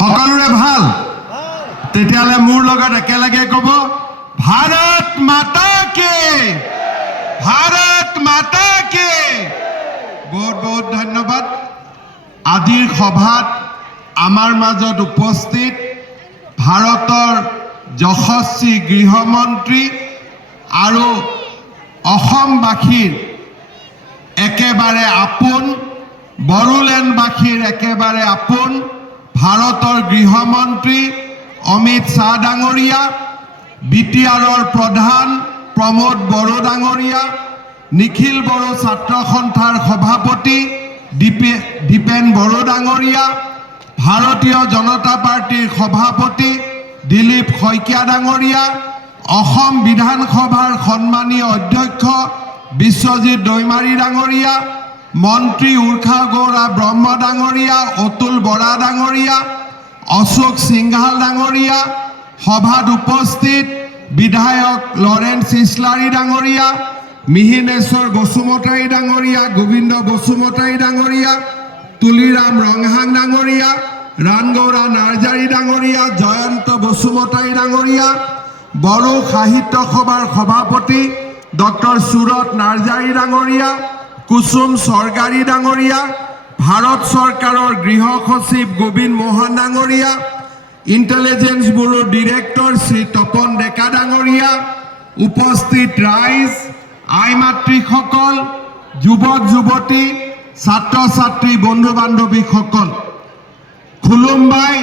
সকলোৰে ভাল তেতিয়ালে মোৰ লগত একেলগে ক'ব ভাৰত মাতা কি ভাৰত মাতা কি বহুত বহুত ধন্যবাদ আজিৰ সভাত আমাৰ মাজত উপস্থিত ভাৰতৰ যশস্বী গৃহমন্ত্ৰী আৰু অসমবাসীৰ একেবাৰে আপোন বড়োলেণ্ডবাসীৰ একেবাৰে আপোন ভাৰতৰ গৃহমন্ত্ৰী অমিত শ্বাহ ডাঙৰীয়া বিটিআৰৰ প্ৰধান প্ৰমোদ বড়ো ডাঙৰীয়া নিখিল বড়ো ছাত্ৰ সন্থাৰ সভাপতি দীপেন বড়ো ডাঙৰীয়া ভাৰতীয় জনতা পাৰ্টিৰ সভাপতি দিলীপ শইকীয়া ডাঙৰীয়া অসম বিধানসভাৰ সন্মানীয় অধ্যক্ষ বিশ্বজিৎ দৈমাৰী ডাঙৰীয়া মন্ত্ৰী উৰ্খা গৌৰা ব্ৰহ্ম ডাঙৰীয়া অতুল বৰা ডাঙৰীয়া অশোক সিংঘাল ডাঙৰীয়া সভাত উপস্থিত বিধায়ক লৰেন্স ইছলাৰী ডাঙৰীয়া মিহিনেশ্বৰ বসুমতাৰী ডাঙৰীয়া গোবিন্দ বসুমতাৰী ডাঙৰীয়া তুলিৰাম ৰংহাং ডাঙৰীয়া ৰাণগৌৰা নাৰ্জাৰী ডাঙৰীয়া জয়ন্ত বসুমতাৰী ডাঙৰীয়া বড়ো সাহিত্য সভাৰ সভাপতি ডক্টৰ সুৰত নাৰ্জাৰী ডাঙৰীয়া কুসুম সৰকাৰী ডাঙৰীয়া ভাৰত চৰকাৰৰ গৃহ সচিব গোবিন্দ মোহন ডাঙৰীয়া ইণ্টেলিজেন্স ব্যুৰোৰ ডিৰেক্টৰ শ্ৰী তপন ডেকা ডাঙৰীয়া উপস্থিত ৰাইজ আই মাতৃসকল যুৱক যুৱতী ছাত্ৰ ছাত্ৰী বন্ধু বান্ধৱীসকল খুলুমবাই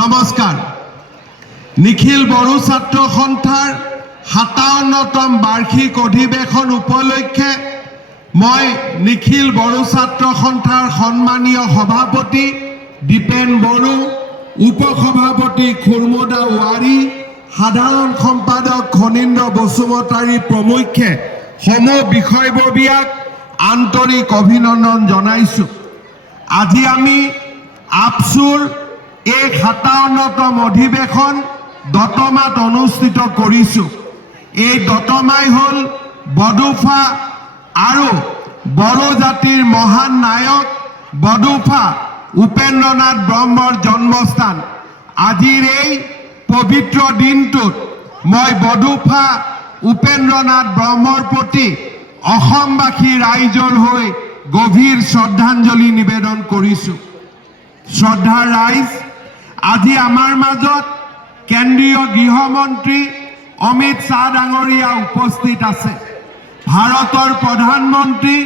নমস্কাৰ নিখিল বড়ো ছাত্ৰ সন্থাৰ ৫৭তম বাৰ্ষিক অধিৱেশন উপলক্ষে মই নিখিল বড়ো ছাত্ৰ সন্থাৰ সন্মানীয় সভাপতি দীপেন বড়ো উপসভাপতি খুৰমুদা ৱাৰী সাধাৰণ সম্পাদক খনীন্দ্ৰ বসুমতাৰী প্ৰমুখ্যে সমূহ বিষয়ববীয়াক আন্তৰিক অভিনন্দন জনাইছো আজি আমি আপচুৰ এই ৫৭তম অধিৱেশন দতমাত অনুষ্ঠিত কৰিছো এই দতমাই হল বডোফা আৰু বড়ো জাতিৰ মহান নায়ক বডোফা উপেন্দ্ৰনাথ ব্ৰহ্মৰ জন্মস্থান আজিৰ এই পবিত্ৰ দিনটোত মই বডোফা উপেন্দ্ৰনাথ ব্ৰহ্মৰ প্ৰতি অসমবাসী ৰাইজৰ হৈ গভীৰ শ্ৰদ্ধাঞ্জলি নিবেদন কৰিছো শ্ৰদ্ধাৰ ৰাইজ আজি আমাৰ মাজত কেন্দ্ৰীয় গৃহমন্ত্ৰী অমিত শ্বাহ ডাঙৰীয়া উপস্থিত আছে ভাৰতৰ প্ৰধানমন্ত্ৰী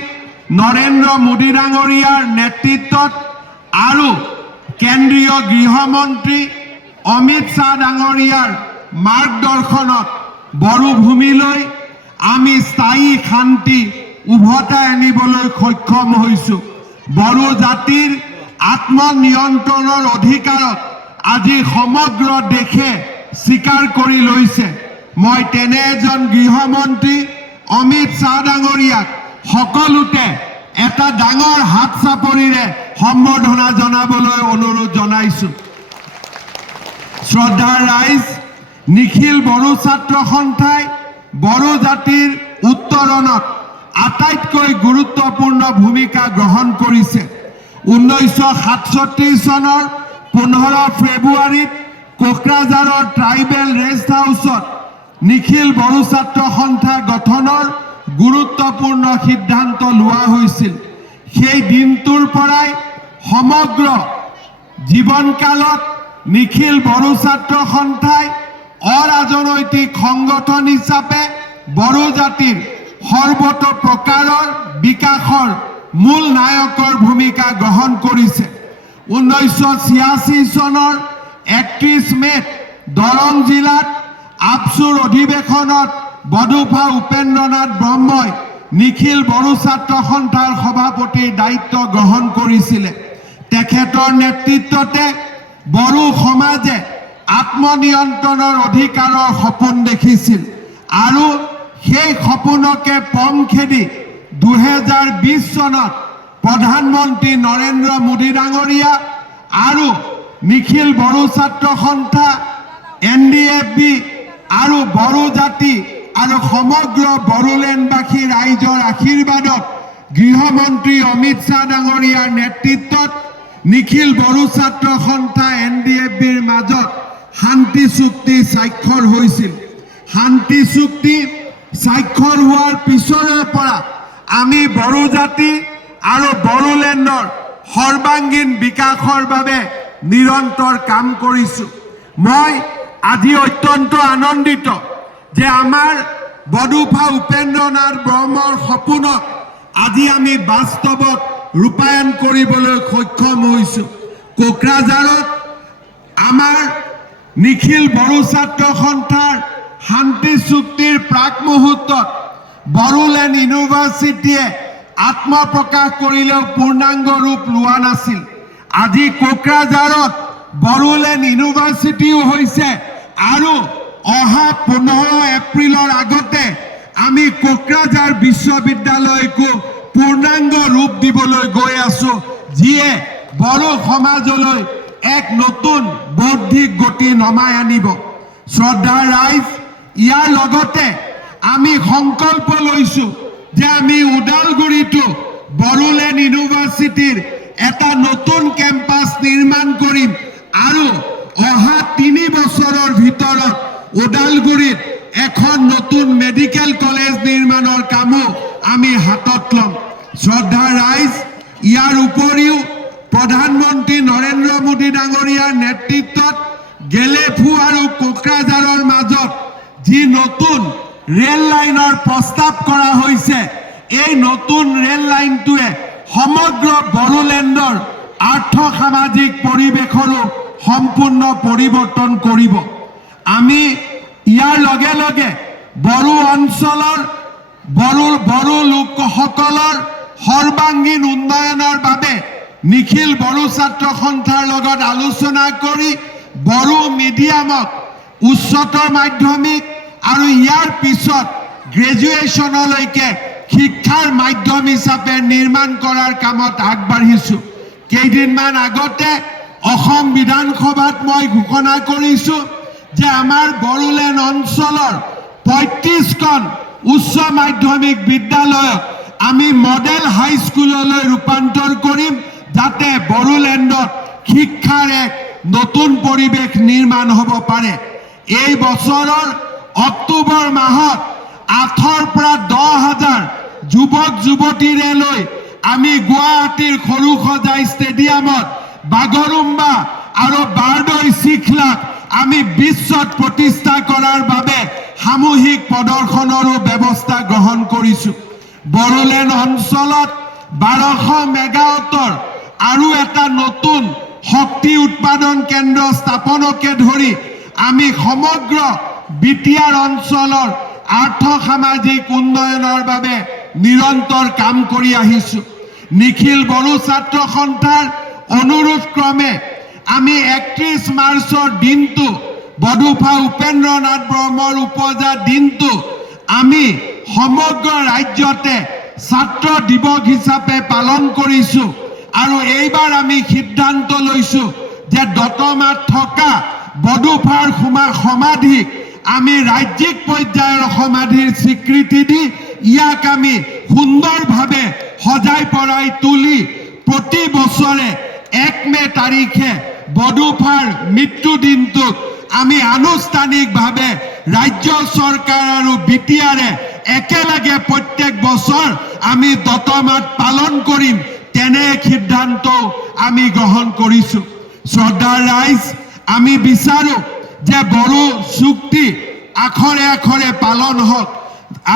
নৰেন্দ্ৰ মোদী ডাঙৰীয়াৰ নেতৃত্বত আৰু কেন্দ্ৰীয় গৃহমন্ত্ৰী অমিত শ্বাহ ডাঙৰীয়াৰ মাৰ্গদৰ্শনত বড়ো ভূমিলৈ আমি স্থায়ী শান্তি উভতাই আনিবলৈ সক্ষম হৈছো বড়ো জাতিৰ আত্মনিয়ন্ত্ৰণৰ অধিকাৰক আজি সমগ্ৰ দেশে স্বীকাৰ কৰি লৈছে মই তেনে এজন গৃহমন্ত্ৰী অমিত শ্বাহ ডাঙৰীয়াক সকলোতে এটা ডাঙৰ হাত চাপৰিৰে সম্বৰ্ধনা জনাবলৈ অনুৰোধ জনাইছো শ্ৰদ্ধাৰ ৰাইজ নিখিল বড়ো ছাত্ৰ সন্থাই বড়ো জাতিৰ উত্তৰণত আটাইতকৈ গুৰুত্বপূৰ্ণ ভূমিকা গ্ৰহণ কৰিছে 1967 চনৰ 15 ফেব্ৰুৱাৰীত কোকৰাঝাৰৰ ট্ৰাইবেল ৰেষ্ট হাউচত নিখিল বড়ো ছাত্ৰ সন্থা গঠনৰ গুৰুত্বপূৰ্ণ সিদ্ধান্ত লোৱা হৈছিল সেই দিনটোৰ পৰাই সমগ্ৰ জীৱনকালত নিখিল বড়ো ছাত্ৰ সন্থাই অৰাজনৈতিক সংগঠন হিচাপে বড়ো জাতিৰ সৰ্বতো প্ৰকাৰৰ বিকাশৰ মূল নায়কৰ ভূমিকা গ্ৰহণ কৰিছে 1986 চনৰ 31 মেত দৰং জিলাত আপচুৰ অধিৱেশনত বডোফা উপেন্দ্ৰনাথ ব্ৰহ্মই নিখিল বড়ো ছাত্ৰ সন্থাৰ সভাপতিৰ দায়িত্ব গ্ৰহণ কৰিছিল তেখেতৰ নেতৃত্বতে বড়ো সমাজে আত্মনিয়ন্ত্ৰণৰ অধিকাৰৰ সপোন দেখিছিল আৰু সেই সপোনকে পম খেদি 2020 চনত প্ৰধানমন্ত্ৰী নৰেন্দ্ৰ মোদী ডাঙৰীয়া আৰু নিখিল বড়ো ছাত্ৰ সন্থা NDFB আৰু বড়ো জাতি আৰু সমগ্ৰ বড়োলেণ্ডবাসী ৰাইজৰ আশীৰ্বাদত গৃহমন্ত্ৰী অমিত শ্বাহ ডাঙৰীয়াৰ নেতৃত্বত নিখিল বড়ো ছাত্ৰ সন্থা NDFB শান্তি চুক্তি স্বাক্ষৰ হৈছিল। শান্তি চুক্তি স্বাক্ষৰ হোৱাৰ পিছৰে পৰা আমি বড়ো জাতি আৰু বড়োলেণ্ডৰ সৰ্বাংগীন বিকাশৰ বাবে নিৰন্তৰ কাম কৰিছোঁ। মই আজি অত্যন্ত আনন্দিত যে আমাৰ বডোফা উপেন্দ্ৰনাথ ব্ৰহ্মৰ সপোনক আজি আমি বাস্তৱত ৰূপায়ণ কৰিবলৈ সক্ষম হৈছোঁ। কোকৰাঝাৰত আমাৰ নিখিল বড়ো ছাত্ৰ সন্থাৰ শান্তি চুক্তিৰ প্ৰাক মুহূৰ্তত বড়োলেণ্ড ইউনিভাৰ্চিটিয়ে আত্মপ্ৰকাশ কৰিলেও পূৰ্ণাংগ ৰূপ লোৱা নাছিল। আজি কোকৰাঝাৰত বড়োলেণ্ড ইউনিভাৰ্চিটিও হৈছে আৰু অহা 15 এপ্ৰিলৰ আগতে আমি কোকৰাঝাৰ বিশ্ববিদ্যালয়কো পূৰ্ণাংগ ৰূপ দিবলৈ গৈ আছো, যিয়ে বড়ো সমাজলৈ এক নতুন বৌদ্ধিক গতি নমাই আনিব। শ্ৰদ্ধাৰ ৰাইজ, ইয়াৰ লগতে আমি সংকল্প লৈছো যে আমি ওদালগুৰিতো বড়োলেণ্ড ইউনিভাৰ্চিটিৰ এটা নতুন কেম্পাছ নিৰ্মাণ কৰিম আৰু অহা 3 বছৰৰ ভিতৰত ওদালগুৰিত এখন নতুন মেডিকেল কলেজ নিৰ্মাণৰ কামো আমি হাতত ল'ম। শ্ৰদ্ধাৰ ৰাইজ, ইয়াৰ উপৰিও প্ৰধানমন্ত্ৰী নৰেন্দ্ৰ মোদী ডাঙৰীয়াৰ নেতৃত্বত গেলেফু আৰু কোকৰাঝাৰৰ মাজত যি নতুন ৰেল লাইনৰ প্ৰস্তাৱ কৰা হৈছে, এই নতুন ৰেল লাইনটোৱে সমগ্ৰ বড়োলেণ্ডৰ আৰ্থ সামাজিক পৰিৱেশৰো সম্পূৰ্ণ পৰিৱৰ্তন কৰিব। আমি ইয়াৰ লগে লগে বড়ো অঞ্চলৰ বড়ো লোকসকলৰ সৰ্বাংগীন উন্নয়নৰ বাবে নিখিল বড়ো ছাত্ৰ সন্থাৰ লগত আলোচনা কৰি বড়ো মিডিয়ামক উচ্চতৰ মাধ্যমিক আৰু ইয়াৰ পিছত গ্ৰেজুৱেশ্যনলৈকে শিক্ষাৰ মাধ্যম হিচাপে নিৰ্মাণ কৰাৰ কামত আগবাঢ়িছোঁ। কেইদিনমান আগতে অসম বিধানসভাত মই ঘোষণা কৰিছোঁ যে আমাৰ বড়োলেণ্ড অঞ্চলৰ 35খন উচ্চ মাধ্যমিক বিদ্যালয়ক আমি মডেল হাইস্কুললৈ ৰূপান্তৰ কৰিম, যাতে বড়োলেণ্ডত শিক্ষাৰ এক নতুন পৰিৱেশ নিৰ্মাণ হ'ব পাৰে। এই বছৰৰ অক্টোবৰ মাহত 8ৰ পৰা 10,000 যুৱক যুৱতীৰে লৈ আমি গুৱাহাটীৰ সৰুসজাই ষ্টেডিয়ামত বাগৰুম্বা আৰু বাৰদৈ চিখলাক আমি বিশ্বত প্ৰতিষ্ঠা কৰাৰ বাবে সামূহিক প্ৰদৰ্শনৰো ব্যৱস্থা গ্ৰহণ কৰিছোঁ। বড়োলেণ্ড অঞ্চলত 1200 মেগাৱাটৰ আৰু এটা নতুন শক্তি উৎপাদন কেন্দ্ৰ স্থাপনকে ধৰি আমি সমগ্ৰ বিটিআৰ অঞ্চলৰ আৰ্থ সামাজিক উন্নয়নৰ বাবে নিৰন্তৰ কাম কৰি আহিছোঁ। নিখিল বড়ো ছাত্ৰ সন্থাৰ অনুৰোধ ক্ৰমে আমি 31 মাৰ্চৰ দিনটো বডোফা উপেন্দ্ৰনাথ ব্ৰহ্মৰ উপজা দিনটো আমি সমগ্ৰ ৰাজ্যতে ছাত্ৰ দিৱস হিচাপে পালন কৰিছোঁ আৰু এইবাৰ আমি সিদ্ধান্ত লৈছোঁ যে দতমাত থকা বডোফাৰ সমাধিক আমি ৰাজ্যিক পৰ্যায়ৰ সমাধিৰ স্বীকৃতি দি ইয়াক আমি সুন্দৰভাৱে সজাই পৰাই তুলি প্ৰতি বছৰে 1 মে তাৰিখে বডোফাৰ মৃত্যু দিনটোক আমি আনুষ্ঠানিকভাৱে ৰাজ্য চৰকাৰ আৰু বিটিআৰে একেলগে প্ৰত্যেক বছৰ আমি দতমাত পালন কৰিম, তেনে সিদ্ধান্ত আমি গ্ৰহণ কৰিছোঁ। শ্ৰদ্ধাৰ ৰাইজ, আমি বিচাৰোঁ যে বড়ো চুক্তি আখৰে আখৰে পালন হওক।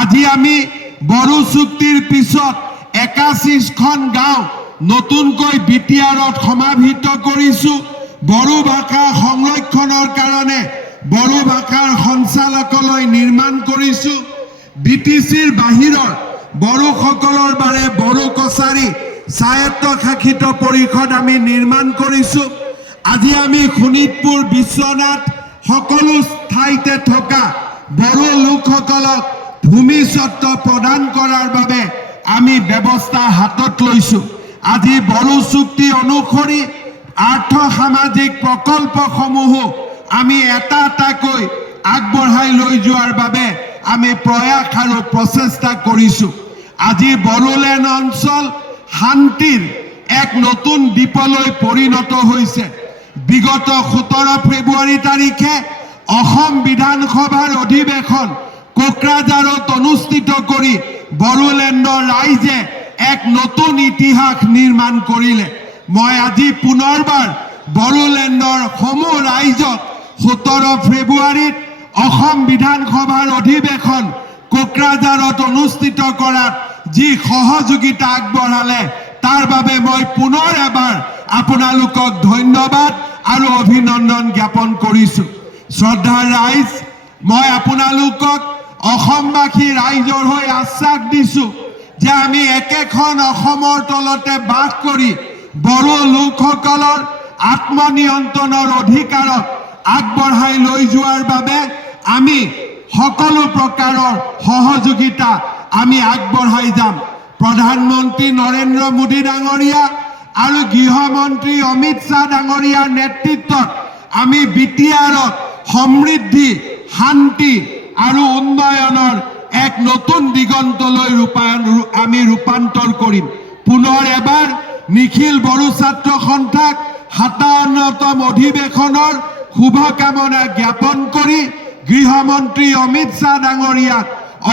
আজি আমি বড়ো চুক্তিৰ পিছত 81খন গাঁও নতুনকৈ বিটিআৰত সমাহিত কৰিছোঁ। বড়ো ভাষা সংৰক্ষণৰ কাৰণে বড়ো ভাষাৰ সঞ্চালকালয় নিৰ্মাণ কৰিছোঁ। বিটিচিৰ বাহিৰৰ বড়োসকলৰ বাবে বড়ো কছাৰী স্বায়ত্তশাসিত পৰিষদ আমি নিৰ্মাণ কৰিছোঁ। আজি আমি শোণিতপুৰ, বিশ্বনাথ সকলো ঠাইতে থকা বড়ো লোকসকলক ভূমি স্বত্ব প্ৰদান কৰাৰ বাবে আমি ব্যৱস্থা হাতত লৈছোঁ। আজি বড়ো চুক্তি অনুসৰি আৰ্থ সামাজিক প্ৰকল্পসমূহো আমি এটা এটাকৈ আগবঢ়াই লৈ যোৱাৰ বাবে আমি প্ৰয়াস আৰু প্ৰচেষ্টা কৰিছোঁ। আজি বড়োলেণ্ড অঞ্চল শান্তিৰ এক নতুন দ্বীপলৈ পৰিণত হৈছে, বিগত 17 ফেব্ৰুৱাৰী তাৰিখে অসম বিধানসভাৰ অধিৱেশন কোকৰাঝাৰত অনুষ্ঠিত কৰি বড়োলেণ্ডৰ ৰাইজে এক নতুন ইতিহাস নিৰ্মাণ কৰিলে। মই আজি পুনৰবাৰ বড়োলেণ্ডৰ সমূহ ৰাইজক 17 ফেব্ৰুৱাৰীত অসম বিধানসভাৰ অধিৱেশন কোকৰাঝাৰত অনুষ্ঠিত কৰাত যি সহযোগিতা আগবঢ়ালে তাৰ বাবে মই পুনৰ এবাৰ আপোনালোকক ধন্যবাদ আৰু অভিনন্দন জ্ঞাপন কৰিছোঁ। শ্ৰদ্ধাৰ ৰাইজ, মই আপোনালোকক অসমবাসী ৰাইজৰ হৈ আশ্বাস দিছোঁ যে আমি একেখন অসমৰ তলতে বাস কৰি বড়ো লোকসকলৰ আত্মনিয়ন্ত্ৰণৰ অধিকাৰক আগবঢ়াই লৈ যোৱাৰ বাবে আমি সকলো প্ৰকাৰৰ সহযোগিতা আমি আগবঢ়াই যাম। প্ৰধানমন্ত্ৰী নৰেন্দ্ৰ মোদী ডাঙৰীয়া আৰু গৃহমন্ত্ৰী অমিত শ্বাহ ডাঙৰীয়াৰ নেতৃত্বত আমি বিটিআৰত সমৃদ্ধি, শান্তি আৰু উন্নয়নৰ এক নতুন দিগন্তলৈ আমি ৰূপান্তৰ কৰিম। পুনৰ এবাৰ নিখিল বড়ো ছাত্ৰ সন্থাক 57তম অধিৱেশনৰ শুভকামনা জ্ঞাপন কৰি গৃহমন্ত্ৰী অমিত শ্বাহ ডাঙৰীয়াক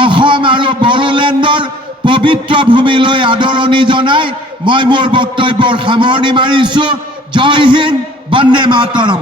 অসম আৰু বড়োলেণ্ডৰ পবিত্ৰ ভূমিলৈ আদৰণি জনাই মই মোৰ বক্তব্যৰ সামৰণি মাৰিছোঁ। জয় হিন্দ, বন্দে মাতৰম।